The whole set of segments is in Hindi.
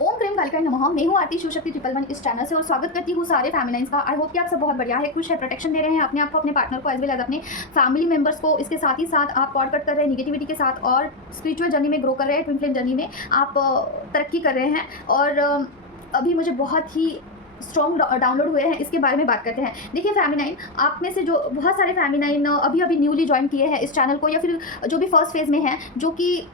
ओम क्रीम कालिकाय नमः। मैं हूँ आरती शिवशक्ति 111 इस चैनल से और स्वागत करती हूँ सारे फैमिलाइंस का। आई होप कि आप सब बहुत बढ़िया है, खुश है, प्रोटेक्शन दे रहे हैं अपने आप को, अपने पार्टनर को, एज वेल एज अपने फैमिली मेंबर्स को। इसके साथ ही साथ आप कॉर्ड कट कर रहे हैं निगेटिविटी के साथ और स्पिरिचुअल जर्नी में ग्रो कर रहे हैं, ट्विन फ्लेम जर्नी में आप तरक्की कर रहे हैं। और अभी मुझे बहुत ही स्ट्रॉन्ग डाउनलोड हुए हैं, इसके बारे में बात करते हैं। देखिए फैमिनाइन, आप में से जो बहुत सारे फैमिनाइन अभी न्यूली ज्वाइन किए हैं इस चैनल को, या फिर जो भी फर्स्ट फेज़ में हैं, जो कि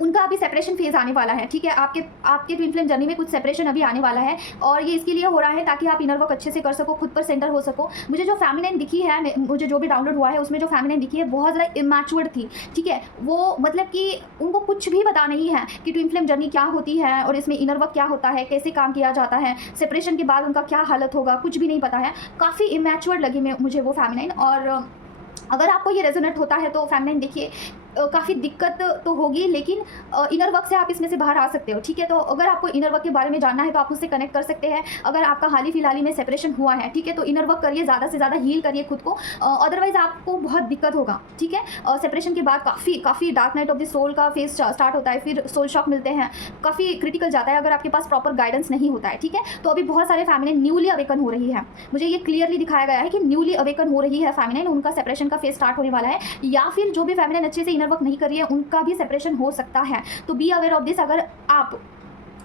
उनका अभी सेपरेशन फेज़ आने वाला है। ठीक है, आपके ट्विन फ्लेम जर्नी में कुछ सेपरेशन अभी आने वाला है और ये इसके लिए हो रहा है ताकि आप इनर वर्क अच्छे से कर सको, खुद पर सेंटर हो सको। मुझे जो फैमिनाइन दिखी है, मुझे जो भी डाउनलोड हुआ है उसमें जो फैमिनाइन दिखी है बहुत ज़्यादा इमैच्योर्ड थी। ठीक है, वो मतलब कि उनको कुछ भी पता नहीं है कि ट्विन फ्लेम जर्नी क्या होती है और इसमें इनर वर्क क्या होता है, कैसे काम किया जाता है, सेपरेशन के बाद उनका क्या हालत होगा, कुछ भी नहीं पता है। काफ़ी इमैच्योर्ड लगी मुझे वो फैमिनाइन। और अगर आपको ये रेजोनेट होता है तो फैमिनाइन देखिए काफ़ी दिक्कत तो होगी, लेकिन इनर वर्क से आप इसमें से बाहर आ सकते हो। ठीक है, तो अगर आपको इनर वर्क के बारे में जानना है तो आप उससे कनेक्ट कर सकते हैं। अगर आपका हाल ही फिलहाल में सेपरेशन हुआ है, ठीक है, तो इनर वर्क करिए, ज़्यादा से ज़्यादा हील करिए खुद को, अदरवाइज आपको बहुत दिक्कत होगा। ठीक है, सेपरेशन के बाद काफ़ी dark night of the soul का फेज स्टार्ट होता है, फिर सोल शॉक मिलते हैं, काफ़ी क्रिटिकल जाता है अगर आपके पास प्रॉपर गाइडेंस नहीं होता है। ठीक है, तो अभी बहुत सारे फैमिली न्यूली अवेकन हो रही है। मुझे ये क्लियरली दिखाया गया है कि न्यूली अवेकन हो रही है फैमिली, उनका सेपरेशन का फेज स्टार्ट होने वाला है, या फिर जो भी फैमिली अच्छे से इनर वर्क नहीं कर रही है उनका भी सेपरेशन हो सकता है। तो बी अवेयर ऑफ दिस। अगर आप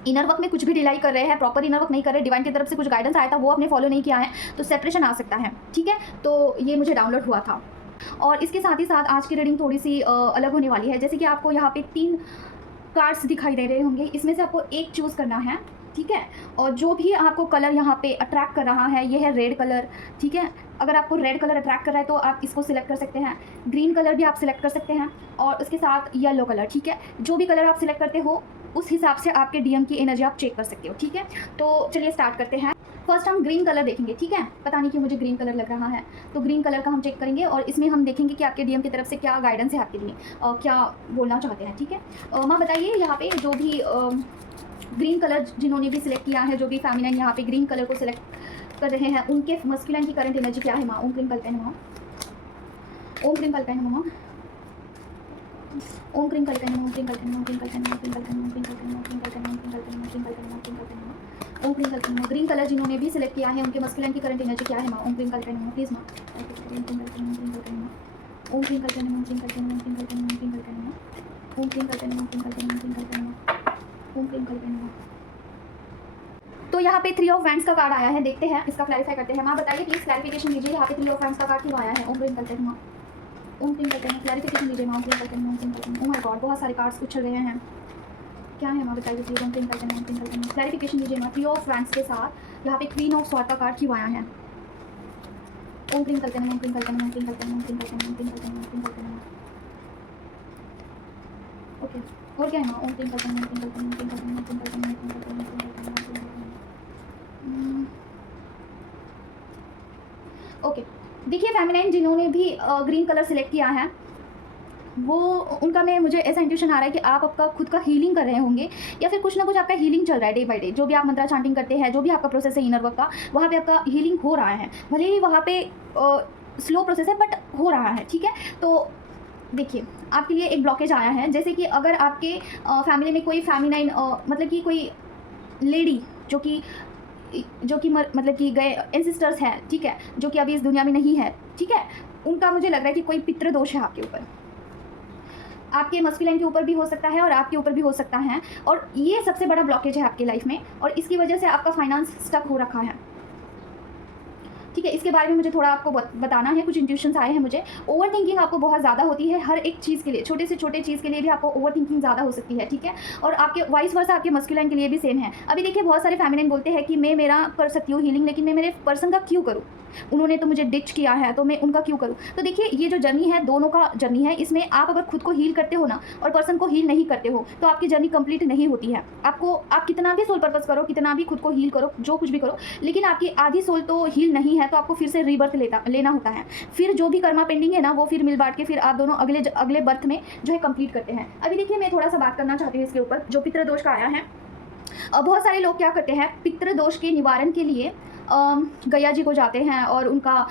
इनर वर्क में कुछ भी डिलाई कर रहे हैं, प्रॉपर इनर वर्क नहीं कर रहे, डिवाइन की तरफ से कुछ गाइडेंस आया था वो आपने फॉलो नहीं किया है, तो सेपरेशन आ सकता है। ठीक है, तो ये मुझे डाउनलोड हुआ था। और इसके साथ ही साथ आज की रीडिंग थोड़ी सी अलग होने वाली है। जैसे कि आपको यहाँ पे 3 कार्ड्स दिखाई दे रहे होंगे, इसमें से आपको एक चूज़ करना है। ठीक है, और जो भी आपको कलर यहाँ पे अट्रैक्ट कर रहा है, ये है रेड कलर। ठीक है, अगर आपको रेड कलर अट्रैक्ट कर रहा है तो आप इसको सिलेक्ट कर सकते हैं। ग्रीन कलर भी आप सिलेक्ट कर सकते हैं और उसके साथ येलो कलर। ठीक है, जो भी कलर आप सिलेक्ट करते हो उस हिसाब से आपके डीएम की एनर्जी आप चेक कर सकते हो। ठीक है, तो चलिए स्टार्ट करते हैं। फर्स्ट हम ग्रीन कलर देखेंगे। ठीक है, पता नहीं क्यों मुझे ग्रीन कलर लग रहा है, तो ग्रीन कलर का हम चेक करेंगे और इसमें हम देखेंगे कि आपके डीएम की तरफ से क्या गाइडेंस है आपके लिए और क्या बोलना चाहते हैं। ठीक है, माँ बताइए यहाँ पे जो भी ग्रीन कलर जिन्होंने भी सिलेक्ट किया है, जो भी फैमिली यहाँ पे ग्रीन कलर को सिलेक्ट कर रहे हैं, उनके मस्कुलाइन की करंट एनर्जी क्या है माँ? ओम क्रीम कालिकाय नमः। ओम क्रीम कालिकाय नमः। ओम क्रीम कालिकाय नमः। ओम क्रीम कालिकाय नमः। ओम क्रीम कालिकाय नमः। ओम क्रीम कालिकाय नमः। ओम क्रीम कालिकाय नमः। ओम क्रीम कालिकाय नमः। ओम क्रीम कालिकाय नमः। ओम क्रीम कालिकाय नमः। ओम क्रीम कालिकाय नमः। ओम क्रीम कालिकाय नमः। ग्रीन कलर जिन्होंने भी सिलेक्ट किया है उनके मस्कुलाइन की करंट एनर्जी क्या है माँ? ओम क्रीम कालिकाय नमः। प्लीज माँ। ओम क्रीम कालिकाय नमः। ओम क्रीम कालिकाय नमः। ओम क्रीम कालिकाय नमः। ओम क्रीम कालिकाय नमः। ओम क्रीम कालिकाय नमः। ओम क्रीम कालिकाय नमः। ओम क्रीम कालिकाय नमः। ओम क्रीम कालिकाय नमः। ओम क्रीम कालिकाय नमः। तो यहाँ पे 3 ऑफ वैंड्स का कार्ड आया है, देखते हैं इसका क्लैरिफाई करते हैं। माँ बताइए प्लीज क्लैरिफिकेशन दीजिए, यहाँ पे 3 ऑफ वैंड्स का कार्ड क्यों आया है? ओम क्रीम कालिकाय नमः। ओम क्रीम कालिकाय नमः। क्लैरिफिकेशन दीजिए माँ। ओम क्रीम कालिकाय नमः। ओम क्रीम कालिकाय नमः। ओह माय गॉड, बहुत सारे कार्ड्स उछल रहे हैं, क्या है माँ बताइए प्लीज? ओम क्रीम कालिकाय नमः। ओम क्रीम कालिकाय नमः। क्लैरिफिकेशन दीजिए माँ। 3 ऑफ वैंड्स के साथ यहाँ पे क्वीन ऑफ स्वॉर्ड का कार्ड क्यों आया है? ओम क्रीम कालिकाय नमः। ओम क्रीम कालिकाय नमः। ओम क्रीम कालिकाय नमः। ओम क्रीम कालिकाय नमः। ओम क्रीम कालिकाय नमः। ओम क्रीम कालिकाय नमः। ओके, और क्या है माँ? ओम क्रीम कालिकाय नमः। ओम क्रीम कालिकाय नमः। ओम क्रीम कालिकाय नमः। ओम क्रीम कालिकाय नमः। ओम क्रीम कालिकाय नमः। ओके, देखिए फेमिनाइन जिन्होंने भी ग्रीन कलर सिलेक्ट किया है वो उनका मुझे ऐसा इंट्यूशन आ रहा है कि आप आपका खुद का हीलिंग कर रहे होंगे, या फिर कुछ ना कुछ आपका हीलिंग चल रहा है डे बाय डे। जो भी आप मंत्रा चांटिंग करते हैं, जो भी आपका प्रोसेस है इनर वर्क का, वहाँ पे आपका हीलिंग हो रहा है। भले ही वहाँ पे स्लो प्रोसेस है बट हो रहा है। ठीक है, तो देखिए आपके लिए एक ब्लॉकेज आया है। जैसे कि अगर आपके फैमिली में कोई फेमिनाइन मतलब कि कोई लेडी जो कि मतलब कि गए एंसेस्टर्स हैं, ठीक है, जो कि अभी इस दुनिया में नहीं है, ठीक है, उनका मुझे लग रहा है कि कोई पितृ दोष है आपके ऊपर, आपके मस्कुलाइन के ऊपर भी हो सकता है और आपके ऊपर भी हो सकता है। और ये सबसे बड़ा ब्लॉकेज है आपकी लाइफ में और इसकी वजह से आपका फाइनेंस स्टक हो रखा है। ठीक है, इसके बारे में मुझे थोड़ा आपको बताना है, कुछ इंट्यूशंस आए हैं मुझे। ओवर थिंकिंग आपको बहुत ज़्यादा होती है हर एक चीज़ के लिए, छोटे से छोटे चीज़ के लिए भी आपको ओवर थिंकिंग ज़्यादा हो सकती है। ठीक है, और आपके वाइस वर्सा आपके मस्कुलाइन के लिए भी सेम है। अभी देखिए बहुत सारे फेमिनाइन बोलते हैं कि मैं मेरा कर सकती हूँ हीलिंग, लेकिन मैं मेरे पर्सन का क्यों करूँ? उन्होंने तो मुझे डिच किया है तो मैं उनका क्यों करूँ? तो देखिए ये जो जर्नी है दोनों का जर्नी है, इसमें आप अगर खुद को हील करते हो ना और पर्सन को हील नहीं करते हो तो आपकी जर्नी कंप्लीट नहीं होती है। आप कितना भी सोल पर्पस करो, कितना भी खुद को हील करो, जो कुछ भी करो, लेकिन आपकी आधी सोल तो हील नहीं है, तो आपको फिर से रीबर्थ लेना होता है। फिर जो भी कर्मा पेंडिंग है ना वो फिर मिल बांट के फिर आप दोनों अगले बर्थ में जो है कंप्लीट करते हैं। अभी देखिए मैं थोड़ा सा बात करना चाहती हूँ इसके ऊपर, जो पितृ दोष का आया है। बहुत सारे लोग क्या करते हैं, पितृ दोष के निवारण के लिए गैया जी को जाते हैं और उनका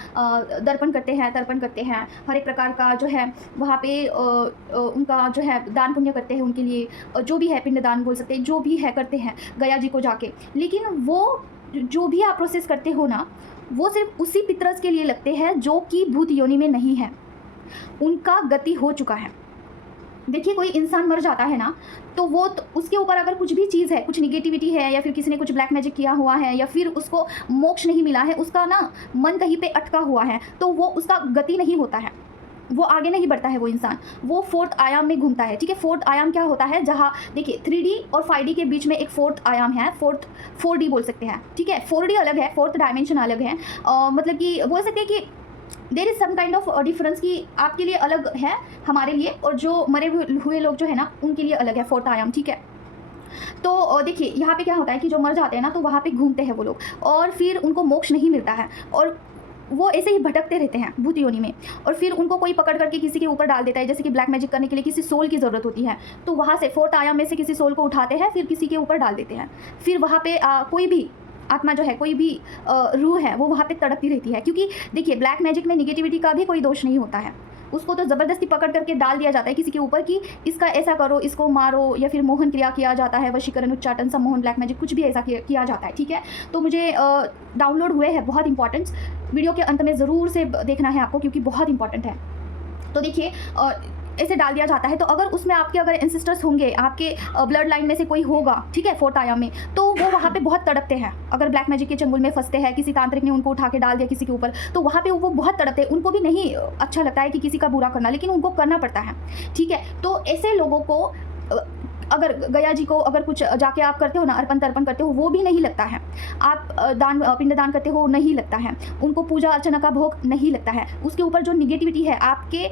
दर्पण करते हैं, तर्पण करते हैं, हर एक प्रकार का जो है वहाँ पे उनका जो है दान पुण्य करते हैं उनके लिए, जो भी है पिंडदान बोल सकते हैं, जो भी है करते हैं गैया जी को जाके। लेकिन वो जो भी आप प्रोसेस करते हो ना, वो सिर्फ उसी पितरस के लिए लगते हैं जो कि भूत योनि में नहीं है, उनका गति हो चुका है। देखिए कोई इंसान मर जाता है ना, तो वो उसके ऊपर अगर कुछ भी चीज़ है, कुछ निगेटिविटी है, या फिर किसी ने कुछ ब्लैक मैजिक किया हुआ है, या फिर उसको मोक्ष नहीं मिला है, उसका ना मन कहीं पे अटका हुआ है, तो वो उसका गति नहीं होता है, वो आगे नहीं बढ़ता है वो इंसान, वो फोर्थ आयाम में घूमता है। ठीक है, फोर्थ आयाम क्या होता है, जहाँ देखिए 3D और 5D के बीच में एक फोर्थ आयाम है, 4D बोल सकते हैं। ठीक है, 4D अलग है, फोर्थ डायमेंशन अलग है, मतलब कि बोल सकते हैं कि there is some kind of difference कि आपके लिए अलग है हमारे लिए, और जो मरे हुए लोग जो है ना उनके लिए अलग है फोर्थ आयाम। ठीक है, तो देखिए यहाँ पे क्या होता है कि जो मर जाते हैं ना, तो वहाँ पे घूमते हैं वो लोग, और फिर उनको मोक्ष नहीं मिलता है, और वो ऐसे ही भटकते रहते हैं भूत योनि में। और फिर उनको कोई पकड़ करके किसी के ऊपर डाल देता है, जैसे कि ब्लैक मैजिक करने के लिए किसी सोल की ज़रूरत होती है, तो वहाँ से फोर्थ आयाम में से किसी सोल को उठाते हैं, फिर किसी के ऊपर डाल देते हैं। फिर वहाँ पे कोई भी आत्मा जो है, कोई भी रूह है, वो वहाँ पे तड़पती रहती है। क्योंकि देखिए ब्लैक मैजिक में निगेटिविटी का भी कोई दोष नहीं होता है, उसको तो ज़बरदस्ती पकड़ करके डाल दिया जाता है किसी के ऊपर कि इसका ऐसा करो, इसको मारो, या फिर मोहन क्रिया किया जाता है, वशीकरण, उच्चाटन, सम्मोहन, ब्लैक मैजिक, कुछ भी ऐसा किया जाता है। ठीक है, तो मुझे डाउनलोड हुए हैं बहुत इंपॉर्टेंट, वीडियो के अंत में ज़रूर से देखना है आपको, क्योंकि बहुत इंपॉर्टेंट है। तो देखिए ऐसे डाल दिया जाता है, तो अगर उसमें आपके अगर एंसेस्टर्स होंगे, आपके ब्लड लाइन में से कोई होगा, ठीक है, फोर्थ आयाम में, तो वो वहाँ पे बहुत तड़पते हैं। अगर ब्लैक मैजिक के चंगुल में फंसते हैं, किसी तांत्रिक ने उनको उठा के डाल दिया किसी के ऊपर, तो वहाँ पे वो बहुत तड़पते हैं। उनको भी नहीं अच्छा लगता है कि किसी का बुरा करना, लेकिन उनको करना पड़ता है। ठीक है, तो ऐसे लोगों को अगर गया जी को अगर कुछ जाके आप करते हो ना, अर्पण तर्पण करते हो, वो भी नहीं लगता है। आप पिंडदान करते हो, नहीं लगता है। उनको पूजा अर्चना का भोग नहीं लगता है। उसके ऊपर जो निगेटिविटी है, आपके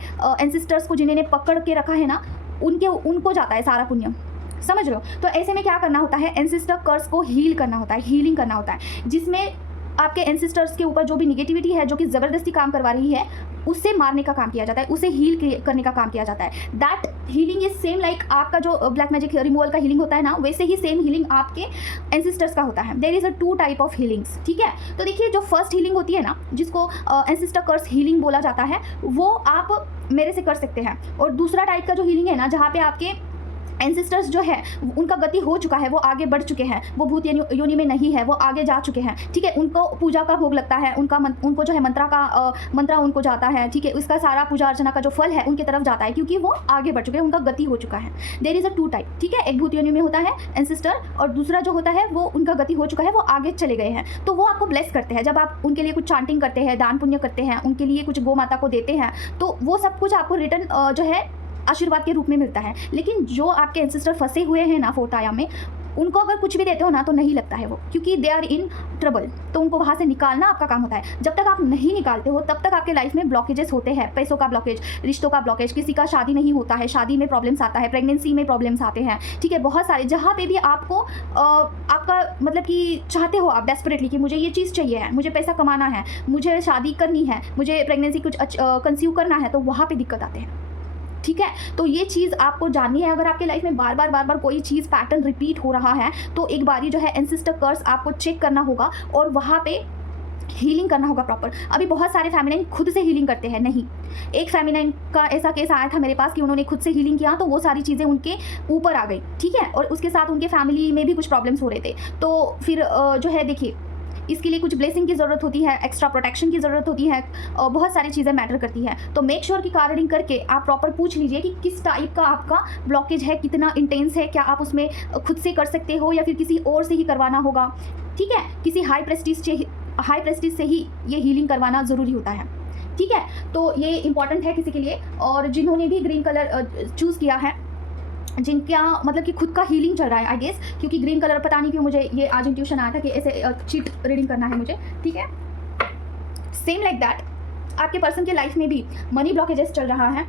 एंसेस्टर्स को जिन्होंने पकड़ के रखा है ना, उनको जाता है सारा पुण्य, समझ रहे हो। तो ऐसे में क्या करना होता है, एंसेस्टर कर्स को हील करना होता है, हीलिंग करना होता है, जिसमें आपके एंसेस्टर्स के ऊपर जो भी निगेटिविटी है, जो कि ज़बरदस्ती काम करवा रही है, उससे मारने का काम किया जाता है, उसे हील करने का काम किया जाता है। That healing is same like आपका जो ब्लैक मैजिक रिमूवल का हीलिंग होता है ना, वैसे ही सेम हीलिंग आपके एंसेस्टर्स का होता है। There is a 2 type of healings. ठीक है, तो देखिए जो फर्स्ट हीलिंग होती है ना, जिसको एंसेस्टर कर्स हीलिंग बोला जाता है, वो आप मेरे से कर सकते हैं। और दूसरा टाइप का जो हीलिंग है ना, जहाँ पे आपके एंसेस्टर्स जो है उनका गति हो चुका है, वो आगे बढ़ चुके हैं, वो भूत योनि में नहीं है, वो आगे जा चुके हैं। ठीक है, उनको पूजा का भोग लगता है, उनको जो है मंत्रा उनको जाता है। ठीक है, उसका सारा पूजा अर्चना का जो फल है उनकी तरफ जाता है, क्योंकि वो आगे बढ़ चुके हैं, उनका गति हो चुका है। There is a 2 type. ठीक है, एक भूत योनि में होता है एंसेस्टर, और दूसरा जो होता है वो उनका गति हो चुका है, वो आगे चले गए हैं, तो वो आपको ब्लेस करते हैं। जब आप उनके लिए कुछ चांटिंग करते हैं, दान पुण्य करते हैं, उनके लिए कुछ गौ माता को देते हैं, तो वो सब कुछ आपको रिटर्न जो है आशीर्वाद के रूप में मिलता है। लेकिन जो आपके एंसेस्टर फंसे हुए हैं ना फोर्थ आयाम में, उनको अगर कुछ भी देते हो ना, तो नहीं लगता है वो, क्योंकि दे आर इन ट्रबल। तो उनको वहाँ से निकालना आपका काम होता है। जब तक आप नहीं निकालते हो, तब तक आपके लाइफ में ब्लॉकेजेस होते हैं, पैसों का ब्लॉकेज, रिश्तों का ब्लॉकेज, किसी का शादी नहीं होता है, शादी में प्रॉब्लम्स आता है, प्रेगनेंसी में प्रॉब्लम्स आते हैं। ठीक है, बहुत सारे, जहाँ पे भी आपको आपका मतलब कि चाहते हो आप डेस्परेटली कि मुझे ये चीज़ चाहिए है, मुझे पैसा कमाना है, मुझे शादी करनी है, मुझे प्रेगनेंसी कुछ कंसीव करना है, तो वहाँ पर दिक्कत आते हैं। ठीक है, तो ये चीज़ आपको जाननी है। अगर आपके लाइफ में बार बार कोई चीज़ पैटर्न रिपीट हो रहा है, तो एक बारी जो है एंसेस्टर कर्स आपको चेक करना होगा, और वहाँ पे हीलिंग करना होगा प्रॉपर। अभी बहुत सारे फेमिनाइन खुद से हीलिंग करते हैं, नहीं। एक फेमिनाइन का ऐसा केस आया था मेरे पास कि उन्होंने खुद से हीलिंग किया, तो वो सारी चीज़ें उनके ऊपर आ गई। ठीक है, और उसके साथ उनके फैमिली में भी कुछ प्रॉब्लम्स हो रहे थे। तो फिर जो है देखिए, इसके लिए कुछ ब्लेसिंग की ज़रूरत होती है, एक्स्ट्रा प्रोटेक्शन की ज़रूरत होती है, बहुत सारी चीज़ें मैटर करती है। तो मेक श्योर कि कार्डिंग करके आप प्रॉपर पूछ लीजिए कि किस टाइप का आपका ब्लॉकेज है, कितना इंटेंस है, क्या आप उसमें खुद से कर सकते हो या फिर किसी और से ही करवाना होगा। ठीक है, किसी हाई प्रेस्टीज से ही ये हीलिंग करवाना ज़रूरी होता है। ठीक है, तो ये इंपॉर्टेंट है किसी के लिए। और जिन्होंने भी ग्रीन कलर चूज़ किया है, जिनका मतलब कि खुद का हीलिंग चल रहा है, आई गेस, क्योंकि ग्रीन कलर पता नहीं क्यों मुझे ये आज इंट्यूशन आया था कि ऐसे चीट रीडिंग करना है मुझे। ठीक है, सेम लाइक दैट आपके पर्सन के लाइफ में भी मनी ब्लॉकेजेस चल रहा है।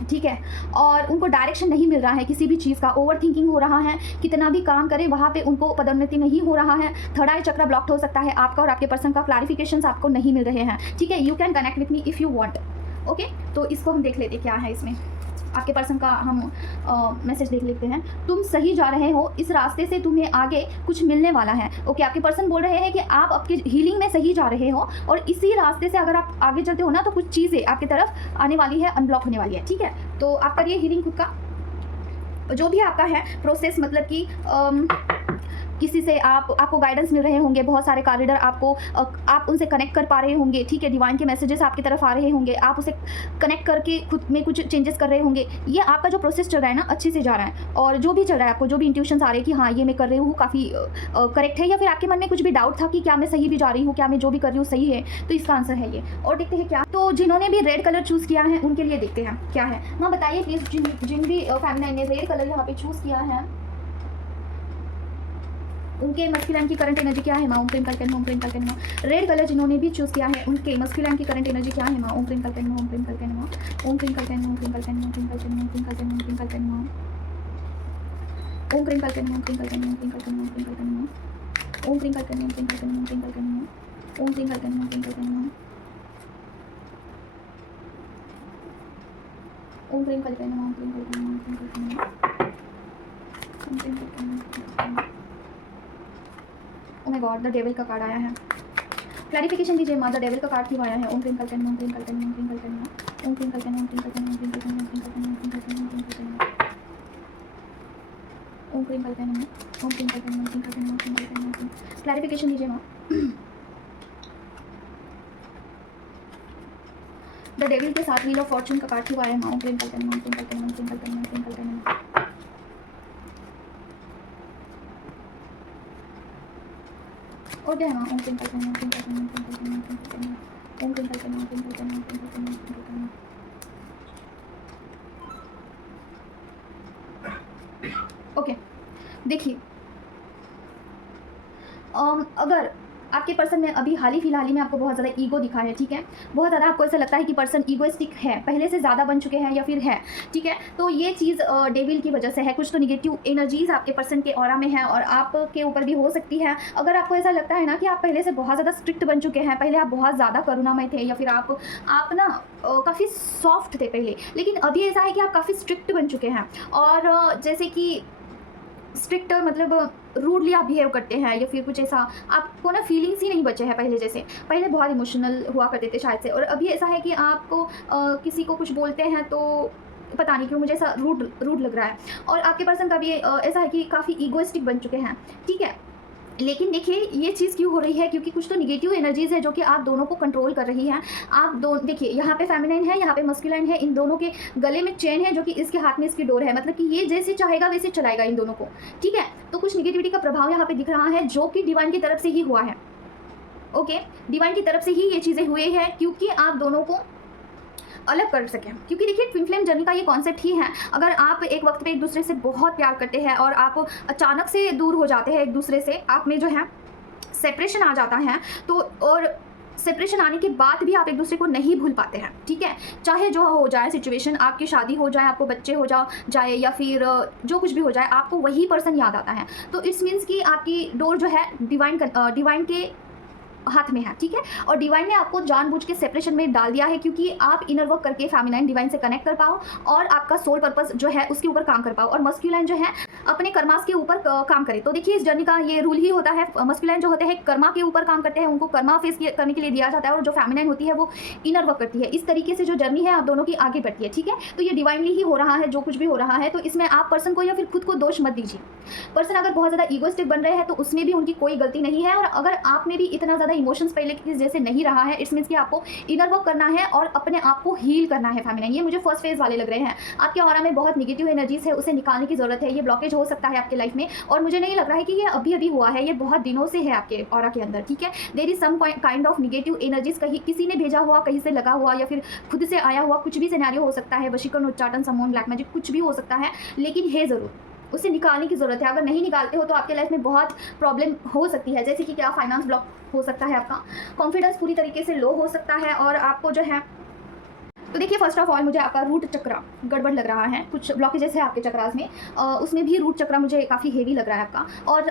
ठीक है, और उनको डायरेक्शन नहीं मिल रहा है किसी भी चीज़ का, ओवर थिंकिंग हो रहा है, कितना भी काम करें वहाँ पे उनको पदोन्नति नहीं हो रहा है, थर्ड आई चक्र ब्लॉक्ड हो सकता है आपका, और आपके पर्सन का क्लैरिफिकेशंस आपको नहीं मिल रहे हैं। ठीक है, you can connect with me if you want. Okay, तो इसको हम देख लेते क्या है इसमें। आपके पर्सन का हम मैसेज देख लेते हैं। तुम सही जा रहे हो, इस रास्ते से तुम्हें आगे कुछ मिलने वाला है। ओके, आपके पर्सन बोल रहे हैं कि आप आपकी हीलिंग में सही जा रहे हो और इसी रास्ते से अगर आप आगे चलते हो ना तो कुछ चीज़ें आपकी तरफ आने वाली है, अनब्लॉक होने वाली है। ठीक है, तो आप करिए हीलिंग खुद का, जो भी आपका है प्रोसेस, मतलब कि किसी से आपको गाइडेंस मिल रहे होंगे, बहुत सारे कॉरिडोर आपको आप उनसे कनेक्ट कर पा रहे होंगे। ठीक है, डिवाइन के मैसेजेस आपकी तरफ आ रहे होंगे, आप उसे कनेक्ट करके खुद में कुछ चेंजेस कर रहे होंगे। ये आपका जो प्रोसेस चल रहा है ना अच्छे से जा रहा है, और जो भी चल रहा है आपको जो भी इंट्यूशंस आ रहे हैं कि हाँ ये मैं कर रही हूँ काफ़ी करेक्ट है, या फिर आपके मन में कुछ भी डाउट था कि क्या मैं सही भी जा रही हूँ, क्या मैं जो भी कर रही हूँ सही है, तो इसका आंसर है ये। और देखते हैं क्या, तो जिन्होंने भी रेड कलर चूज़ किया है उनके लिए देखते हैं क्या है। हाँ बताइए प्लीज़, जिन भी फेमिनाइन ने रेड कलर यहाँ पे चूज़ किया है उनके मस्कुलाइन की करंट एनर्जी क्या है माँ? ओम प्रेम कल कैन ओम प्रेम कल कैन माँ। रेड कलर जिन्होंने भी चूज़ किया है उनके मस्कुलाइन की करंट एनर्जी क्या है माँ? ओम प्रेम कल कैन ओम प्रेम कल कैन माँ। ओम प्रेम कल कैन ओम प्रेम कल कैन ओम प्रेम कल कैन ओम प्रेम कल कैन ओम प्रेम कल कैन माँ। ओम प्रेम कल कैन ओम प्रेम कल कैन ओम प्रेम कल कैन ओम प्रेम कल कैन माँ। ओम प्रेम कल कैन ओम प्रेम कल कैन ओम प्रेम कल कैन माँ। ओम प्रेम कल कैन ओम प्रेम कल कैन माँ। ओम प्रेम कल कैन ओम प्रेम कल कैन ओम प्रेम कल कैन माँ। ओम प्रेम कल कैन ओम प्रेम कल कैन माँ। ओह माय गॉड, द डेविल का कार्ड आया है। क्लैरिफिकेशन दीजिए माँ, द डेविल का कार्ड क्यों आया है? ओम प्रेम कल कैन ओम प्रेम कल कैन ओम प्रेम कल कैन माँ। ओम प्रेम कल कैन ओम प्रेम कल कैन ओम प्रेम कल कैन ओम प्रेम कल कैन ओम प्रेम कल कैन ओम प्रेम कल कैन माँ। ओम प्रेम कल कैन ओम प्रेम कल कैन ओम प्रेम कल कैन ओम प्रेम कल कैन ओम प्रेम। क्लैरिफिकेशन दीजिए माँ। द डेविल के साथ व्हील ऑफ फॉर्चून का कार्ड क्यों आया है माँ? ओम प्रेम कल कैन ओम प्रेम कल कैन ओम प्रेम कल कैन ओम प्रेम कल कैन माँ। और क्या है माँ? ओम प्रेम कल कैन ओम प्रेम कल कैन ओम प्रेम कल कैन ओम प्रेम कल कैन माँ। ओम प्रेम कल कैन ओम प्रेम कल कैन ओम प्रेम कल कैन ओम प्रेम कल कैन माँ। ओके, देखिए अगर आपके पर्सन में अभी हाल ही फिलहाल में आपको बहुत ज़्यादा ईगो दिखा है, ठीक है, बहुत ज़्यादा आपको ऐसा लगता है कि पर्सन ईगोइस्टिक है, पहले से ज़्यादा बन चुके हैं या फिर है, ठीक है, तो ये चीज़ डेविल की वजह से है। कुछ तो निगेटिव एनर्जीज आपके पर्सन के ऑरा में है और आपके ऊपर भी हो सकती है। अगर आपको ऐसा लगता है ना कि आप पहले से बहुत ज़्यादा स्ट्रिक्ट बन चुके हैं, पहले आप बहुत ज़्यादा करुणामय थे, या फिर आप ना काफ़ी सॉफ्ट थे पहले, लेकिन अभी ऐसा है कि आप काफ़ी स्ट्रिक्ट बन चुके हैं, और जैसे कि स्ट्रिक्ट मतलब रूडली आप बिहेव करते हैं, या फिर कुछ ऐसा आपको ना फीलिंग्स ही नहीं बचे हैं पहले जैसे। पहले बहुत इमोशनल हुआ करते थे शायद से, और अभी ऐसा है कि आपको किसी को कुछ बोलते हैं तो पता नहीं क्यों मुझे ऐसा रूड लग रहा है। और आपके पर्सन का भी ऐसा है कि काफ़ी ईगोइस्टिक बन चुके हैं, ठीक है। लेकिन देखिए ये चीज़ क्यों हो रही है, क्योंकि कुछ तो निगेटिव एनर्जीज है जो कि आप दोनों को कंट्रोल कर रही हैं। आप देखिए यहाँ पे फेमिनाइन है, यहाँ पे मस्कुलाइन है, इन दोनों के गले में चेन है जो कि इसके हाथ में इसकी डोर है, मतलब कि ये जैसे चाहेगा वैसे चलाएगा इन दोनों को, ठीक है। तो कुछ निगेटिविटी का प्रभाव यहाँ पे दिख रहा है जो कि डिवाइन की तरफ से ही हुआ है। ओके, डिवाइन की तरफ से ही ये चीज़ें हुई है क्योंकि आप दोनों को अलग कर सकें। क्योंकि देखिए ट्विन फ्लेम जर्नी का ये कॉन्सेप्ट ही है, अगर आप एक वक्त पे एक दूसरे से बहुत प्यार करते हैं और आप अचानक से दूर हो जाते हैं एक दूसरे से, आप में जो है सेपरेशन आ जाता है, तो और सेपरेशन आने के बाद भी आप एक दूसरे को नहीं भूल पाते हैं, ठीक है। चाहे जो हो जाए सिचुएशन, आपकी शादी हो जाए, आपको बच्चे हो जाए या फिर जो कुछ भी हो जाए, आपको वही पर्सन याद आता है। तो इट्स मीन्स कि आपकी डोर जो है डिवाइन के हाथ में है, ठीक है। और डिवाइन ने आपको जानबूझ के सेपरेशन में डाल दिया है क्योंकि आप इनर वर्क करके फेमिनाइन डिवाइन से कनेक्ट कर पाओ और आपका सोल पर्पस जो है उसके ऊपर काम कर पाओ, और मस्कुलाइन जो है अपने कर्मास के ऊपर काम करे। तो देखिए इस जर्नी का ये रूल ही होता है, मस्कुलाइन जो होते हैं कर्मा के ऊपर काम करते हैं, उनको कर्मा फेस करने के लिए दिया जाता है, और जो फेमिनाइन होती है वो इनर वर्क करती है। इस तरीके से जो जर्नी है आप दोनों की आगे बढ़ती है, ठीक है। तो ये डिवाइनली ही हो रहा है जो कुछ भी हो रहा है, तो इसमें आप पर्सन को या फिर खुद को दोष मत दीजिए। पर्सन अगर बहुत ज़्यादा ईगोइस्टिक बन रहे हैं तो उसमें भी उनकी कोई गलती नहीं है, और अगर आप में भी इतना ज़्यादा इमोशंस पहले की जैसे नहीं रहा है, इट्स मीन्स कि आपको इनर वर्क करना है और अपने आप को हील करना है फेमिनाइन। ये मुझे फर्स्ट फेज वाले लग रहे हैं। आपके ऑरा में बहुत निगेटिव एनर्जीज है, उसे निकालने की जरूरत है। ये ब्लॉकेज हो सकता है आपके लाइफ में, और मुझे नहीं लग रहा है कि ये अभी अभी हुआ है, ये बहुत दिनों से है आपके ऑरा के अंदर, ठीक है। There is some kind of negative energies, कहीं किसी ने भेजा हुआ, कहीं से लगा हुआ, या फिर खुद से आया हुआ, कुछ भी सिनेरियो हो सकता है, वशीकरण, उच्चाटन, समून, ब्लैक मैजिक, कुछ भी हो सकता है, लेकिन है ज़रूर उसे निकालने की ज़रूरत है। अगर नहीं निकालते हो तो आपके लाइफ में बहुत प्रॉब्लम हो सकती है, जैसे कि क्या फाइनेंस ब्लॉक हो सकता है, आपका कॉन्फिडेंस पूरी तरीके से लो हो सकता है, और आपको जो है तो देखिए फर्स्ट ऑफ ऑल मुझे आपका रूट चक्रा गड़बड़ लग रहा है, कुछ ब्लॉकेजेस है आपके चक्रास में, उसमें भी रूट चक्रा मुझे काफ़ी हेवी लग रहा है आपका। और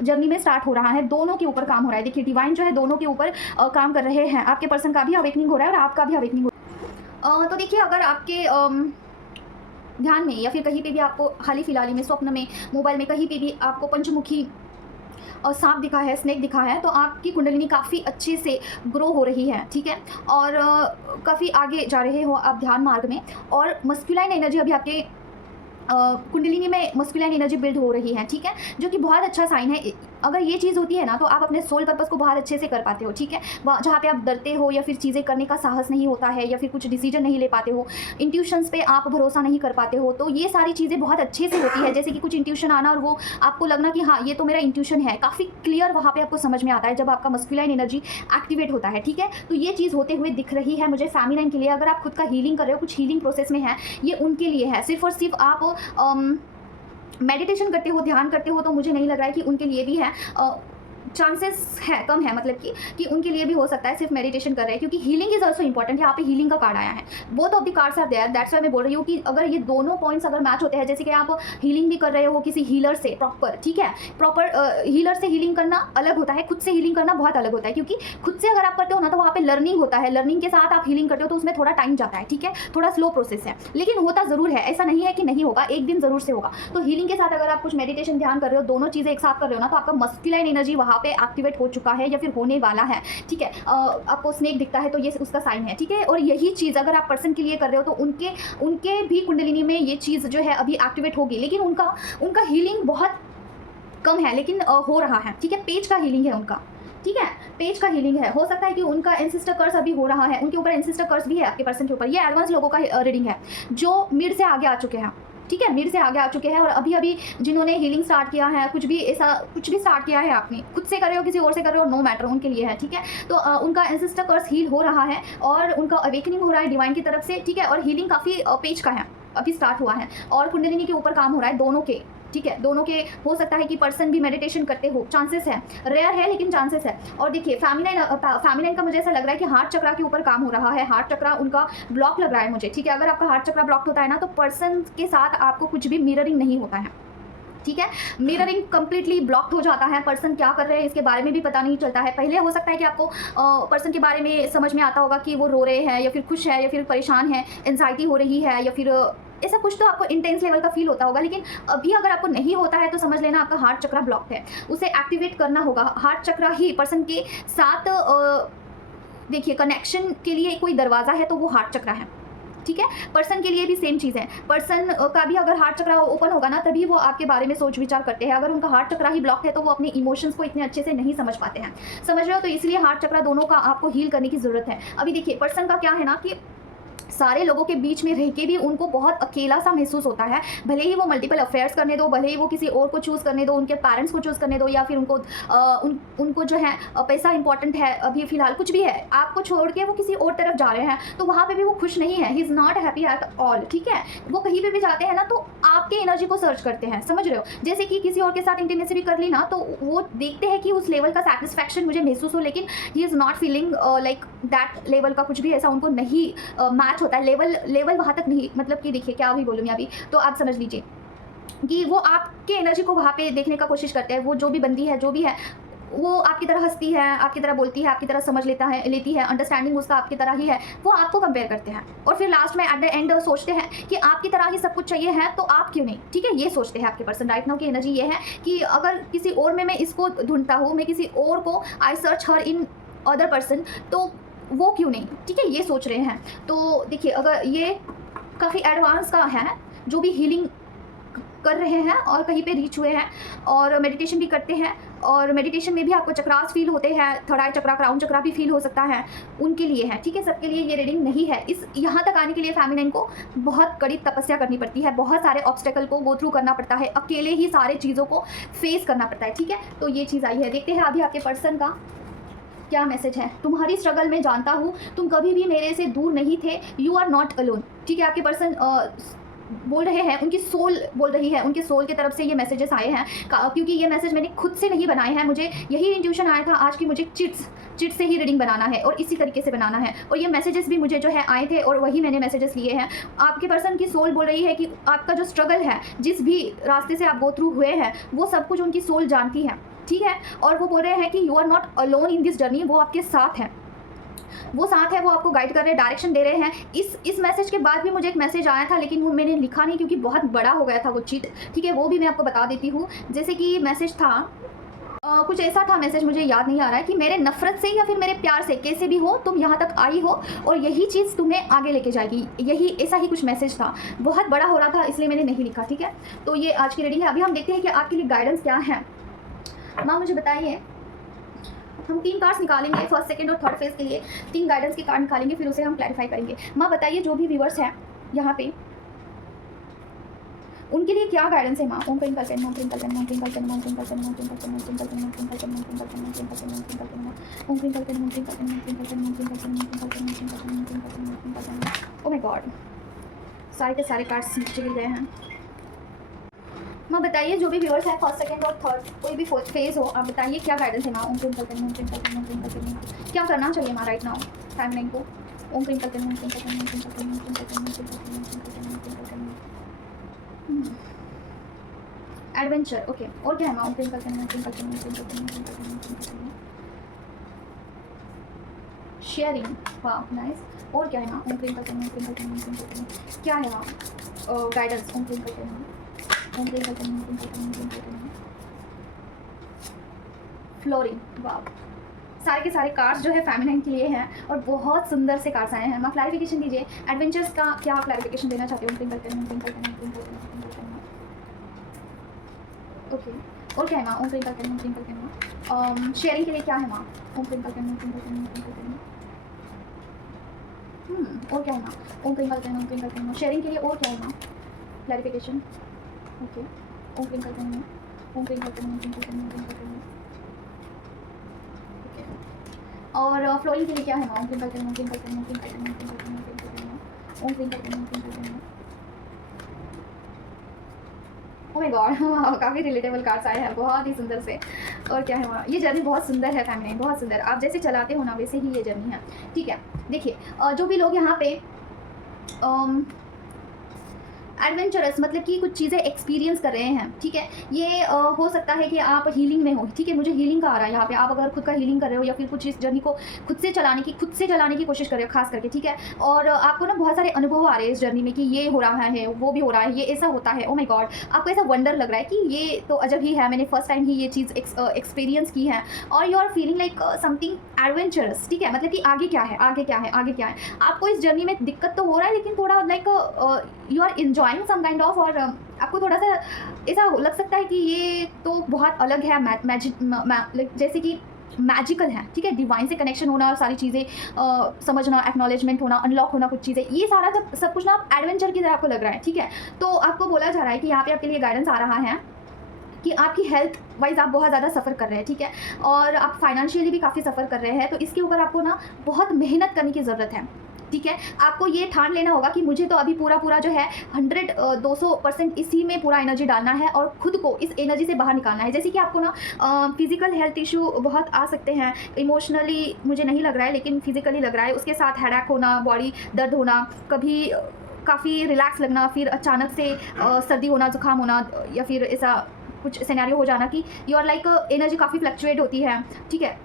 जर्नी में स्टार्ट हो रहा है, दोनों के ऊपर काम हो रहा है। देखिए डिवाइन जो है दोनों के ऊपर काम कर रहे हैं। आपके पर्सन का भी अवेकनिंग हो रहा है और आपका भी अवेकनिंग हो रहा है। तो देखिए अगर आपके ध्यान में या फिर कहीं पे भी आपको हाल ही फिलहाल में स्वप्न में, मोबाइल में, कहीं पे भी आपको पंचमुखी और सांप दिखा है, स्नेक दिखा है, तो आपकी कुंडलिनी काफ़ी अच्छे से ग्रो हो रही है, ठीक है। और काफ़ी आगे जा रहे हो आप ध्यान मार्ग में, और मस्कुलाइन एनर्जी अभी आपके कुंडलिनी में मस्कुलाइन एनर्जी बिल्ड हो रही है, ठीक है, जो कि बहुत अच्छा साइन है। अगर ये चीज़ होती है ना तो आप अपने सोल पर्पस को बहुत अच्छे से कर पाते हो, ठीक है। जहाँ पे आप डरते हो या फिर चीज़ें करने का साहस नहीं होता है या फिर कुछ डिसीजन नहीं ले पाते हो, इंट्यूशंस पे आप भरोसा नहीं कर पाते हो, तो ये सारी चीज़ें बहुत अच्छे से होती है। जैसे कि कुछ इंट्यूशन आना और वो आपको लगना कि हाँ ये तो मेरा इंट्यूशन है, काफ़ी क्लियर वहाँ पे आपको समझ में आता है जब आपका मस्कुलाइन एनर्जी एक्टिवेट होता है, ठीक है। तो ये चीज़ होते हुए दिख रही है मुझे फेमिनाइन के लिए। अगर आप खुद का हीलिंग कर रहे हो, कुछ हीलिंग प्रोसेस में है, ये उनके लिए है। सिर्फ और सिर्फ आप मेडिटेशन करते हो, ध्यान करते हो, तो मुझे नहीं लग रहा है कि उनके लिए भी है। चांसेस है, कम है, मतलब कि उनके लिए भी हो सकता है सिर्फ मेडिटेशन कर रहे हैं, क्योंकि हीलिंग इज ऑल्सो इंपॉर्टेंट। यहाँ पे हीलिंग का कार्ड आया है, both of the cards are there. That's why मैं बोल रही हूँ कि अगर ये दोनों पॉइंट्स अगर मैच होते हैं, जैसे कि आप हीलिंग भी कर रहे हो किसी हीलर से प्रॉपर, ठीक है, प्रॉपर हीलर से हीलिंग करना अलग होता है, खुद से हीलिंग करना बहुत अलग होता है। क्योंकि खुद से अगर आप करते हो ना तो वहाँ पे लर्निंग होता है, लर्निंग के साथ आप हीलिंग करते हो तो उसमें थोड़ा टाइम जाता है, ठीक है, थोड़ा स्लो प्रोसेस है, लेकिन होता ज़रूर है। ऐसा नहीं है कि नहीं होगा, एक दिन ज़रूर से होगा। तो हीलिंग के साथ अगर आप कुछ मेडिटेशन ध्यान कर रहे हो, दोनों चीज़ें एक साथ कर रहे हो ना, तो आपका मस्कुलाइन एनर्जी वहाँ पे एक्टिवेट हो चुका है या फिर होने वाला है, ठीक है। आपको स्नेक दिखता है तो ये उसका साइन है, ठीक है। और यही चीज़ अगर आप पर्सन के लिए कर रहे हो तो उनके भी कुंडलिनी में ये चीज़ जो है अभी एक्टिवेट होगी, लेकिन उनका हीलिंग बहुत कम है, लेकिन हो रहा है, ठीक है। पेज का हीलिंग है उनका, ठीक है, पेज का हीलिंग है। हो सकता है कि उनका एंसेस्टर कर्स अभी हो रहा है, उनके ऊपर एंसेस्टर कर्स भी है आपके पर्सन के ऊपर। ये एडवांस लोगों का रीडिंग है जो मिड से आगे आ चुके हैं, ठीक है, मिड से आगे आ चुके हैं। और अभी जिन्होंने हीलिंग स्टार्ट किया है, कुछ भी स्टार्ट किया है आपने, खुद से कर रहे हो किसी और से कर रहे हो, नो मैटर, उनके लिए है, ठीक है। तो उनका एंसेस्टर कर्स हील हो रहा है और उनका अवेकनिंग हो रहा है डिवाइन की तरफ से, ठीक है। और हीलिंग काफ़ी पेज का है, अभी स्टार्ट हुआ है, और कुंडलिनी के ऊपर काम हो रहा है दोनों के, ठीक है, दोनों के। हो सकता है कि पर्सन भी मेडिटेशन करते हो, चांसेस है, रेयर है लेकिन चांसेस है। और देखिए फेमिनाइन का मुझे ऐसा लग रहा है कि हार्ट चक्रा के ऊपर काम हो रहा है, हार्ट चक्रा उनका ब्लॉक लग रहा है मुझे, ठीक है। अगर आपका हार्ट चक्रा ब्लॉक होता है ना तो पर्सन के साथ आपको कुछ भी मिररिंग नहीं होता है, ठीक है। मिररिंग कंप्लीटली ब्लॉक हो जाता है, पर्सन क्या कर रहे हैं इसके बारे में भी पता नहीं चलता है। पहले हो सकता है कि आपको पर्सन के बारे में समझ में आता होगा कि वो रो रहे हैं या फिर खुश है या फिर परेशान है, एंजाइटी हो रही है या फिर ऐसा कुछ, तो आपको इंटेंस लेवल का फील होता होगा। लेकिन अभी अगर आपको नहीं होता है तो समझ लेना आपका हार्ट चक्रा ब्लॉक है, उसे एक्टिवेट करना होगा। हार्ट चक्रा ही पर्सन के साथ देखिए कनेक्शन के लिए कोई दरवाज़ा है तो वो हार्ट चक्रा है, ठीक है। पर्सन के लिए भी सेम चीज़ है, पर्सन का भी अगर हार्ट चक्रा ओपन होगा ना तभी वो आपके बारे में सोच विचार करते हैं। अगर उनका हार्ट चक्रा ही ब्लॉक है तो वो अपने इमोशंस को इतने अच्छे से नहीं समझ पाते हैं, समझ रहे हो। तो इसलिए हार्ट चक्रा दोनों का आपको हील करने की ज़रूरत है। अभी देखिए पर्सन का क्या है ना कि सारे लोगों के बीच में रह के भी उनको बहुत अकेला सा महसूस होता है। भले ही वो मल्टीपल अफेयर्स करने दो, भले ही वो किसी और को चूज़ करने दो, उनके पेरेंट्स को चूज़ करने दो, या फिर उनको जो है पैसा इंपॉर्टेंट है अभी फ़िलहाल, कुछ भी है, आपको छोड़ के वो किसी और तरफ जा रहे हैं तो वहाँ पे भी वो खुश नहीं है। He is not happy at all, ठीक है। वो कहीं पे भी जाते हैं ना तो आपके एनर्जी को सर्च करते हैं, समझ रहे हो। जैसे कि किसी और के साथ इंटीमेसी भी कर ली ना तो वो देखते हैं कि उस लेवल का सेटिस्फैक्शन मुझे महसूस हो, लेकिन he is not feeling like that level का कुछ भी ऐसा उनको नहीं मैच होता है। लेवल वहाँ तक नहीं, मतलब कि देखिए क्या भी बोलूँ मैं अभी, तो आप समझ लीजिए कि वो आपके एनर्जी को वहाँ पे देखने का कोशिश करते हैं। वो जो भी बंदी है, जो भी है, वो आपकी तरह हंसती है, आपकी तरह बोलती है, आपकी तरह समझ लेती है, अंडरस्टैंडिंग उसका आपकी तरह ही है, वो आपको कंपेयर करते हैं और फिर लास्ट में एट द एंड सोचते हैं कि आपकी तरह ही सब कुछ चाहिए है तो आप क्यों नहीं, ठीक है। ये सोचते हैं आपके पर्सन। राइट नाउ की एनर्जी ये है कि अगर किसी और में मैं इसको ढूंढता हूँ, मैं किसी और को I search her in other person, तो वो क्यों नहीं, ठीक है, ये सोच रहे हैं। तो देखिए अगर ये काफ़ी एडवांस का है, जो भी हीलिंग कर रहे हैं और कहीं पे रीच हुए हैं और मेडिटेशन भी करते हैं, और मेडिटेशन में भी आपको चक्रास फील होते हैं, थर्ड आई चक्रा, क्राउन चक्रा भी फील हो सकता है, उनके लिए है, ठीक है। सबके लिए ये रीडिंग नहीं है। इस यहाँ तक आने के लिए फेमिनाइन को बहुत कड़ी तपस्या करनी पड़ती है, बहुत सारे ऑब्स्टेकल को गो थ्रू करना पड़ता है, अकेले ही सारे चीज़ों को फेस करना पड़ता है, ठीक है। तो ये चीज़ आई है। देखते हैं अभी आपके पर्सन का क्या मैसेज है। तुम्हारी स्ट्रगल मैं जानता हूँ, तुम कभी भी मेरे से दूर नहीं थे, यू आर नॉट अलोन, ठीक है। आपके पर्सन बोल रहे हैं, उनकी सोल बोल रही है, उनके सोल की तरफ से ये मैसेजेस आए हैं, क्योंकि ये मैसेज मैंने खुद से नहीं बनाए हैं, मुझे यही इंट्यूशन आया था आज कि मुझे चिट से ही रीडिंग बनाना है और इसी तरीके से बनाना है, और ये मैसेजेस भी मुझे जो है आए थे और वही मैंने मैसेजेस लिए हैं। आपके पर्सन की सोल बोल रही है कि आपका जो स्ट्रगल है, जिस भी रास्ते से आप गो थ्रू हुए हैं, वो सब कुछ उनकी सोल जानती है, ठीक है। और वो बोल रहे हैं कि you are not alone in this journey, वो आपके साथ हैं, वो साथ है, वो आपको गाइड कर रहे हैं, डायरेक्शन दे रहे हैं। इस मैसेज के बाद भी मुझे एक मैसेज आया था, लेकिन वो मैंने लिखा नहीं क्योंकि बहुत बड़ा हो गया था वो चीट, ठीक है। वो भी मैं आपको बता देती हूँ। जैसे कि मैसेज था, कुछ ऐसा था मैसेज, मुझे याद नहीं आ रहा है, कि मेरे नफ़रत से या फिर मेरे प्यार से कैसे भी हो तुम यहाँ तक आई हो और यही चीज़ तुम्हें आगे लेके जाएगी, यही ऐसा ही कुछ मैसेज था। बहुत बड़ा हो रहा था इसलिए मैंने नहीं लिखा, ठीक है। तो ये आज की रीडिंग है। अभी हम देखते हैं कि आपके लिए गाइडेंस क्या है। माँ मुझे बताइए, हम 3 कार्ड्स निकालेंगे फर्स्ट, सेकंड और थर्ड फेज के लिए 3 गाइडेंस के कार्ड निकालेंगे, फिर उसे हम क्लैरिफाई करेंगे। माँ बताइए, जो भी व्यूअर्स हैं यहाँ पे, उनके लिए क्या गाइडेंस है माँ? ओम प्रिंकल पेन, ओम प्रिंकल पेन, ओम प्रिंकल पेन, ओम प्रिंकल पेन, ओम प्रिंकल पेन, ओम प्रिंकल पेन, ओम प्रिंकल पेन, ओम प्रिंकल पेन, ओम प्रिंकल पेन, ओम प्रिंकल पेन, ओम प्रिंकल पेन, ओम प्रिंकल पेन, ओम प्रिंकल पेन, ओम प्रिंकल पेन, ओम प्रिंकल पेन, ओम प्रिंकल पेन, ओम प्रिंकल पेन, ओम प्रिंकल पेन। ओह माय गॉड, सारे के सारे कार्ड्स नीचे गिर गए हैं। माँ बताइए, जो भी व्यूअर्स हैं फर्स्ट, सेकंड और थर्ड, कोई भी फोर्थ फेज हो, आप बताइए क्या गाइडेंस है माँ? ओम प्रिंकल पेन, ओम प्रिंकल पेन, ओम प्रिंकल पेन, क्या करना चाहिए माँ राइट नाउ फैमिली को? ओम प्रिंकल पेन, ओम प्रिंकल पेन, ओम प्रिंकल पेन, ओम प्रिंकल पेन, ओम प्रिंकल पेन, ओम प्रिंकल पेन, ओम प्रिंकल पेन। Adventure, okay. और क्या है माँ? ओम प्रिंकल पेन, ओम प्रिंकल पेन, ओम प्रिंकल पेन, ओम प्रिंकल पेन, ओम प्रिंकल पेन। शेयरिंग, वाह नाइस। और क्या है माँ? ओम प्रिंकल पेन, ओम प्रिंकल पेन, ओम प्रिंकल पेन, क्या है माँ गाइडेंस? ओम प्रिंकल पेन, ओम प्रिंकल पेन, ओम प्रिंकल पेन, ओम प्रिंकल पेन। फ्लोरिंग, वाह। सारे के सारे कार्ड्स जो है फेमिनाइन के लिए हैं और बहुत सुंदर से कार्ड्स आए हैं। माँ क्लैरिफिकेशन दीजिए, एडवेंचर्स का क्या क्लैरिफिकेशन देना चाहते हो? ओम प्रिंकल पेन, ओम प्रिंकल पेन, ओम प्रिंकल पेन, ओम प्रिंकल पेन, ओके। और क्या है माँ? ओम प्रिंकल पेन, ओम प्रिंकल पेन। शेयरिंग के लिए क्या है माँ? ओम प्रिंकल पेन, ओम प्रिंकल पेन, ओम प्रिंकल पेन। और क्या है माँ? ओम प्रिंकल पेन, ओम प्रिंकल पेन। शेयरिंग के लिए और क्या है माँ? Clarification, okay. ओम प्रिंकल पेन, ओम प्रिंकल पेन, ओम प्रिंकल पेन, ओम प्रिंकल पेन, ओके। और फ्लोरिंग के लिए क्या है माँ? ओम प्रिंकल पेन, ओम प्रिंकल पेन, ओम प्रिंकल पेन, ओम प्रिंकल पेन, ओम प्रिंकल पेन, ओम प्रिंकल पेन, ओम प्रिंकल पेन। ओह माय गॉड, काफ़ी रिलेटेबल कार्ड्स आए हैं, बहुत ही सुंदर से। और क्या है वहाँ? ये जर्नी बहुत सुंदर है फैमिली, बहुत सुंदर। आप जैसे चलाते हो ना वैसे ही ये जर्नी है, ठीक है। देखिए, जो भी लोग यहाँ पे एडवेंचरस मतलब कि कुछ चीज़ें एक्सपीरियंस कर रहे हैं, ठीक है। ये हो सकता है कि आप हीलिंग में हो, ठीक है। मुझे हीलिंग का आ रहा है यहाँ पे। आप अगर खुद का हीलिंग कर रहे हो या फिर कुछ इस जर्नी को खुद से चलाने की कोशिश कर रहे हो खास करके, ठीक है। और आपको ना बहुत सारे अनुभव आ रहे हैं इस जर्नी में कि ये हो रहा है, वो भी हो रहा है, ये ऐसा होता है। ओ माय गॉड, आपको ऐसा वंडर लग रहा है कि ये तो अजब ही है, मैंने फर्स्ट टाइम ही ये चीज़ एक्सपीरियंस की है। और you are feeling like something adventurous, ठीक है। मतलब कि आगे क्या है, आगे क्या है, आगे क्या है। आपको इस जर्नी में दिक्कत तो हो रहा है, लेकिन थोड़ा like you are enjoying some kind of, और आपको थोड़ा सा ऐसा लग सकता है कि ये तो बहुत अलग है, मैजिक जैसे कि मैजिकल है, ठीक है। डिवाइन से कनेक्शन होना, सारी चीज़ें समझना, एक्नॉलेजमेंट होना, अनलॉक होना कुछ चीज़ें, ये सारा जब सब कुछ ना आप एडवेंचर की तरह आपको लग रहा है, ठीक है। तो आपको बोला जा रहा है कि यहाँ पे आपके लिए गाइडेंस आ रहा है कि आपकी हेल्थ वाइज आप बहुत ज़्यादा सफ़र कर रहे हैं, ठीक है। और आप फाइनेंशियली भी काफ़ी सफ़र कर रहे हैं, तो इसके ऊपर आपको ना बहुत मेहनत करने की ज़रूरत है, ठीक है। आपको ये ठान लेना होगा कि मुझे तो अभी पूरा जो है 100-200% इसी में पूरा एनर्जी डालना है और खुद को इस एनर्जी से बाहर निकालना है। जैसे कि आपको ना फिजिकल हेल्थ इशू बहुत आ सकते हैं, इमोशनली मुझे नहीं लग रहा है लेकिन फिजिकली लग रहा है, उसके साथ हेडेक होना, बॉडी दर्द होना, कभी काफ़ी रिलैक्स लगना, फिर अचानक से सर्दी होना, जुकाम होना, या फिर ऐसा कुछ सिनेरियो हो जाना कि यू आर लाइक एनर्जी काफ़ी फ्लक्चुएट होती है, ठीक है।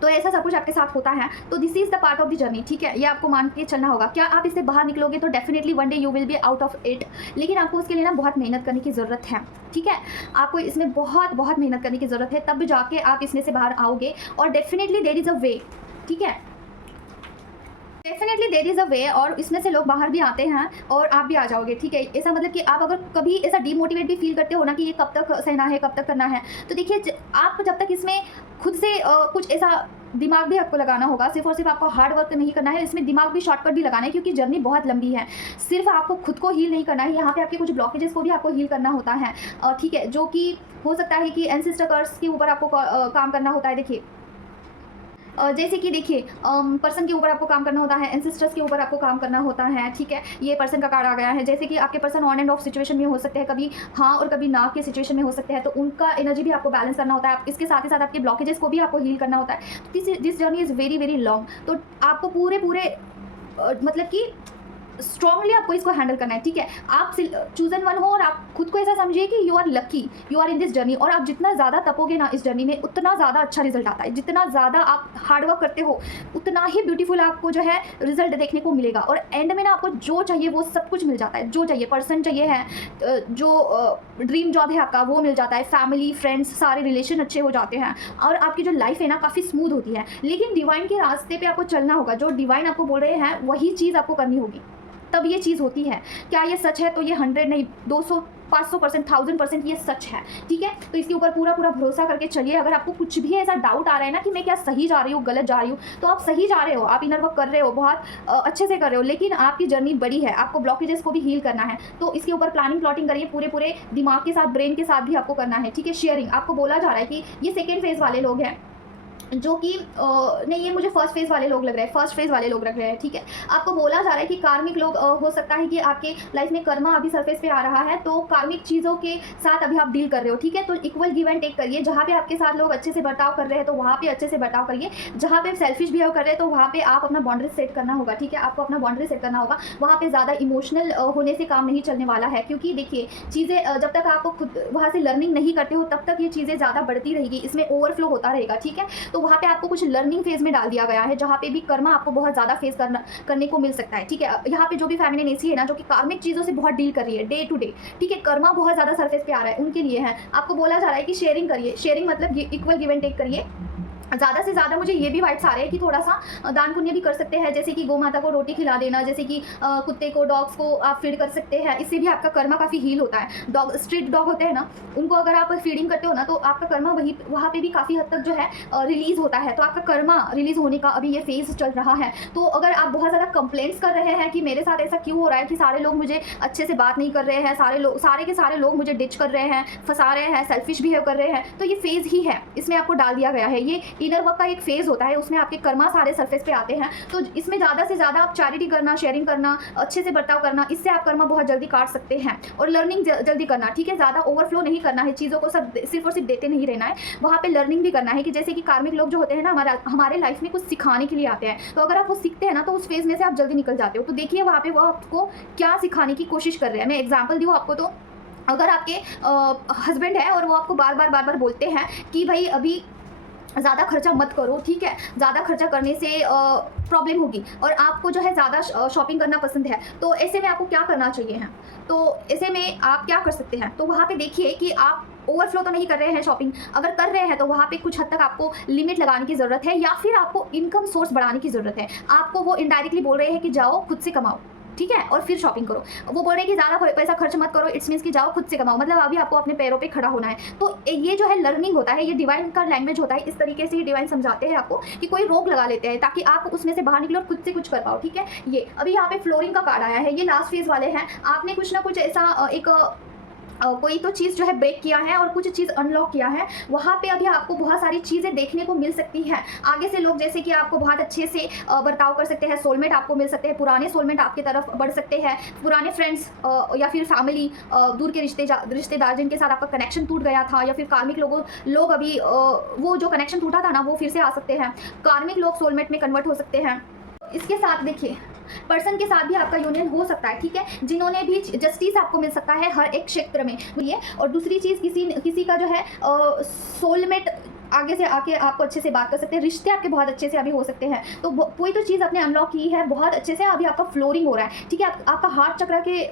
तो ऐसा सब कुछ आपके साथ होता है। तो this is the part of the journey, ठीक है। ये आपको मान के चलना होगा। क्या आप इससे बाहर निकलोगे तो definitely one day you will be out of it, लेकिन आपको उसके लिए ना बहुत मेहनत करने की ज़रूरत है, ठीक है। आपको इसमें बहुत मेहनत करने की ज़रूरत है, तब जाके आप इसमें से बाहर आओगे। और डेफिनेटली देयर इज़ अ वे, ठीक है। डेफिनेटली देयर इज़ अ वे, और इसमें से लोग बाहर भी आते हैं और आप भी आ जाओगे, ठीक है। ऐसा मतलब कि आप अगर कभी ऐसा डीमोटिवेट भी फील करते हो ना कि ये कब तक सहना है, कब तक करना है, तो देखिए आप जब तक इसमें खुद से कुछ ऐसा दिमाग भी आपको लगाना होगा। सिर्फ और सिर्फ आपको हार्ड वर्क नहीं करना है, इसमें दिमाग भी शॉर्टकट भी लगाना है, क्योंकि जर्नी बहुत लंबी है। सिर्फ आपको खुद को हील नहीं करना है, यहाँ पे आपके कुछ ब्लॉकेजेस को भी आपको हील करना होता है, ठीक है। जो कि हो सकता है कि एंसेस्टर कर्स के ऊपर आपको काम करना होता है। देखिए जैसे कि देखिए पर्सन के ऊपर आपको काम करना होता है, एंसेस्टर्स के ऊपर आपको काम करना होता है, ठीक है। ये पर्सन का कार्ड आ गया है। जैसे कि आपके person on end of situation में हो सकते हैं, कभी हाँ और कभी ना के सिचुएशन में हो सकते हैं, तो उनका एनर्जी भी आपको बैलेंस करना होता है। इसके साथ ही साथ आपके ब्लॉकेजेस को भी आपको हील करना होता है। This journey is very long. तो आपको पूरे मतलब कि स्ट्रांगली आपको इसको हैंडल करना है, ठीक है। आप चूजन वन हो और आप खुद को ऐसा समझिए कि you are lucky, you are in this journey. और आप जितना ज़्यादा तपोगे ना इस जर्नी में, उतना ज़्यादा अच्छा रिजल्ट आता है। जितना ज़्यादा आप हार्डवर्क करते हो, उतना ही ब्यूटीफुल आपको जो है रिजल्ट देखने को मिलेगा। और एंड में ना आपको जो चाहिए वो सब कुछ मिल जाता है। जो चाहिए, पर्सन चाहिए है, जो ड्रीम जॉब है आपका वो मिल जाता है, फैमिली फ्रेंड्स सारे रिलेशन अच्छे हो जाते हैं, और आपकी जो लाइफ है ना काफ़ी स्मूथ होती है। लेकिन डिवाइन के रास्ते पे आपको चलना होगा। जो डिवाइन आपको बोल रहे हैं वही चीज़ आपको करनी होगी, तब ये चीज़ होती है। क्या ये सच है? तो ये 100 नहीं, 200 500% 1000% ये सच है, ठीक है। तो इसके ऊपर पूरा भरोसा करके चलिए। अगर आपको कुछ भी ऐसा डाउट आ रहा है ना कि मैं क्या सही जा रही हूँ गलत जा रही हूँ, तो आप सही जा रहे हो, आप इनर वर्क कर रहे हो, बहुत अच्छे से कर रहे हो। लेकिन आपकी जर्नी बड़ी है, आपको ब्लॉकेजेस को भी हील करना है। तो इसके ऊपर प्लानिंग प्लॉटिंग करिए, पूरे दिमाग के साथ, ब्रेन के साथ भी आपको करना है, ठीक है। शेयरिंग आपको बोला जा रहा है कि ये सेकेंड फेज वाले लोग हैं, जो कि नहीं, ये मुझे फर्स्ट फेज़ वाले लोग लग रहे हैं, फर्स्ट फेज़ वाले लोग लग रहे हैं, ठीक है। आपको बोला जा रहा है कि कार्मिक लोग, हो सकता है कि आपके लाइफ में कर्मा अभी सरफेस पे आ रहा है, तो कार्मिक चीज़ों के साथ अभी आप डील कर रहे हो, ठीक है। तो इक्वल गिव एंड टेक करिए। जहाँ पे आपके साथ लोग अच्छे से बर्ताव कर रहे हैं तो वहाँ पे अच्छे से बर्ताव करिए। जहाँ पे सेल्फिश बिहेव कर रहे हैं तो वहाँ पे आप अपना बाउंड्री सेट करना होगा, ठीक है। आपको अपना बाउंड्री सेट करना होगा। वहाँ पे ज़्यादा इमोशनल होने से काम नहीं चलने वाला है, क्योंकि देखिए चीज़ें जब तक आपको खुद वहाँ से लर्निंग नहीं करते हो तब तक ये चीज़ें ज़्यादा बढ़ती रहेगी, इसमें ओवरफ्लो होता रहेगा, ठीक है। तो वहाँ पे आपको कुछ लर्निंग फेज में डाल दिया गया है, जहाँ पे भी कर्मा आपको बहुत ज़्यादा फेस करने को मिल सकता है, ठीक है। यहाँ पे जो भी फेमिनिन एसी है ना, जो कि कार्मिक चीज़ों से बहुत डील कर रही है डे टू डे, ठीक है, कर्मा बहुत ज़्यादा सरफेस पे आ रहा है, उनके लिए है। आपको बोला जा रहा है कि शेयरिंग करिए। शेयरिंग मतलब इक्वल गिव एंड टेक करिए। ज़्यादा से ज़्यादा मुझे ये भी वाइब्स आ रहे हैं कि थोड़ा सा दान पुण्य भी कर सकते हैं, जैसे कि गौ माता को रोटी खिला देना, जैसे कि कुत्ते को, डॉग्स को आप फीड कर सकते हैं। इससे भी आपका कर्मा काफ़ी हील होता है। डॉग, स्ट्रीट डॉग होते हैं ना, उनको अगर आप फीडिंग करते हो ना, तो आपका कर्मा वहाँ पे भी काफ़ी हद तक जो है रिलीज़ होता है। तो आपका कर्मा रिलीज़ होने का अभी ये फेज़ चल रहा है। तो अगर आप बहुत ज़्यादा कंप्लेंट्स कर रहे हैं कि मेरे साथ ऐसा क्यों हो रहा है कि सारे लोग मुझे अच्छे से बात नहीं कर रहे हैं, सारे के सारे लोग मुझे डिच कर रहे हैं, फंसा रहे हैं, सेल्फिश बिहेव कर रहे हैं, तो ये फेज़ ही है, इसमें आपको डाल दिया गया है। ये इनर वर्क का एक फेज होता है, उसमें आपके कर्मा सारे सरफेस पे आते हैं। तो इसमें ज़्यादा से ज़्यादा आप चैरिटी करना, शेयरिंग करना, अच्छे से बर्ताव करना, इससे आप कर्मा बहुत जल्दी काट सकते हैं। और लर्निंग जल्दी करना, ठीक है। ज़्यादा ओवरफ्लो नहीं करना है, चीज़ों को सब सिर्फ और सिर्फ देते नहीं रहना है, वहाँ पे लर्निंग भी करना है। कि जैसे कि कार्मिक लोग जो होते हैं ना, हमारे लाइफ में कुछ सिखाने के लिए आते हैं, तो अगर आप वो सीखते हैं ना, तो उस फेज़ में से आप जल्दी निकल जाते हो। तो देखिए वहाँ पे वो आपको क्या सिखाने की कोशिश कर रहे हैं। मैं एग्जाम्पल दूँ आपको, तो अगर आपके हस्बैंड है और वो आपको बार बार बोलते हैं कि भाई अभी ज़्यादा खर्चा मत करो, ठीक है, ज़्यादा खर्चा करने से प्रॉब्लम होगी, और आपको जो है ज़्यादा शॉपिंग करना पसंद है, तो ऐसे में आपको क्या करना चाहिए है। तो ऐसे में आप क्या कर सकते हैं, तो वहाँ पे देखिए कि आप ओवरफ्लो तो नहीं कर रहे हैं शॉपिंग। अगर कर रहे हैं तो वहाँ पे कुछ हद तक आपको लिमिट लगाने की ज़रूरत है, या फिर आपको इनकम सोर्स बढ़ाने की ज़रूरत है। आपको वो इनडायरेक्टली बोल रहे हैं कि जाओ खुद से कमाओ, ठीक है, और फिर शॉपिंग करो। वो बोल रहे हैं कि ज़्यादा पैसा खर्च मत करो, इट्स मीन्स कि जाओ खुद से कमाओ, मतलब अभी आपको अपने पैरों पे खड़ा होना है। तो ये जो है लर्निंग होता है, ये डिवाइन का लैंग्वेज होता है। इस तरीके से ही डिवाइन समझाते हैं आपको कि कोई रोक लगा लेते हैं ताकि आप उसमें से बाहर निकलो और खुद से कुछ कर पाओ, ठीक है। ये अभी यहाँ पे फ्लोरिंग का कार्ड आया है, ये लास्ट फेज वाले हैं। आपने कुछ ना कुछ ऐसा एक कोई तो चीज़ जो है ब्रेक किया है और कुछ चीज़ अनलॉक किया है। वहाँ पे अभी आपको बहुत सारी चीज़ें देखने को मिल सकती हैं। आगे से लोग जैसे कि आपको बहुत अच्छे से बर्ताव कर सकते हैं, सोलमेट आपको मिल सकते हैं, पुराने सोलमेट आपकी तरफ बढ़ सकते हैं, पुराने फ्रेंड्स या फिर फैमिली, दूर के रिश्तेदार जिनके साथ आपका कनेक्शन टूट गया था, या फिर कार्मिक लोग अभी वो जो कनेक्शन टूटा था ना वो फिर से आ सकते हैं। कार्मिक लोग सोलमेट में कन्वर्ट हो सकते हैं। इसके साथ देखिए पर्सन के साथ भी आपका यूनियन हो सकता है, ठीक है, जिन्होंने भी जस्टिस आपको मिल सकता है हर एक क्षेत्र में ये। और दूसरी चीज़ किसी का जो है सोलमेट आगे से आके आपको अच्छे से बात कर सकते हैं, रिश्ते आपके बहुत अच्छे से अभी हो सकते हैं। तो कोई तो चीज़ आपने अनलॉक की है बहुत अच्छे से, अभी आपका फ्लोरिंग हो रहा है, ठीक है। आपका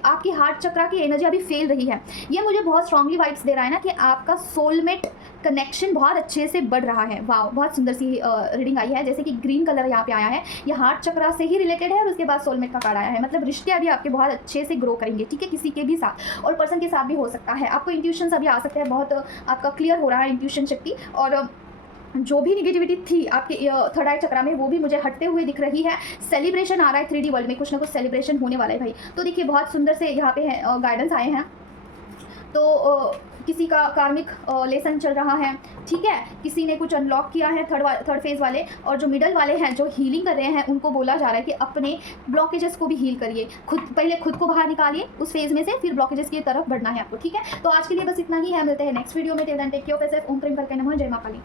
आपकी हार्ट चक्रा की एनर्जी अभी फेल रही है। ये मुझे बहुत स्ट्रांगली वाइब्स दे रहा है ना कि आपका सोलमेट कनेक्शन बहुत अच्छे से बढ़ रहा है। वाह, बहुत सुंदर सी रीडिंग आई है। जैसे कि ग्रीन कलर यहाँ पे आया है, ये हार्ट चक्रा से ही रिलेटेड है, और उसके बाद सोलमेट का कार्ड आया है, मतलब रिश्ते अभी आपके बहुत अच्छे से ग्रो करेंगे, ठीक है, किसी के भी साथ, और पर्सन के साथ भी हो सकता है। आपको इंट्यूशंस अभी आ सकते हैं, बहुत आपका क्लियर हो रहा है इंट्यूशन शक्ति, और जो भी निगेटिविटी थी आपके थर्ड आई चक्रा में वो भी मुझे हटते हुए दिख रही है। सेलिब्रेशन आ रहा है 3D वर्ल्ड में, कुछ ना कुछ सेलिब्रेशन होने वाला है भाई। तो देखिए बहुत सुंदर से यहाँ पे गाइडेंस आए हैं। तो किसी का कार्मिक लेसन चल रहा है, ठीक है, किसी ने कुछ अनलॉक किया है थर्ड फेज वाले, और जो मिडल वाले हैं जो हीलिंग कर रहे हैं उनको बोला जा रहा है कि अपने ब्लॉकेजेस को भी हील करिए। पहले खुद को बाहर निकालिए उस फेज में से, फिर ब्लॉकेजेस की तरफ बढ़ना है आपको, ठीक है। तो आज के लिए बस इतना ही है, मिलते हैं नेक्स्ट वीडियो में। Till then take care of yourself. ओम प्रेम करके नमः। जय मां काली।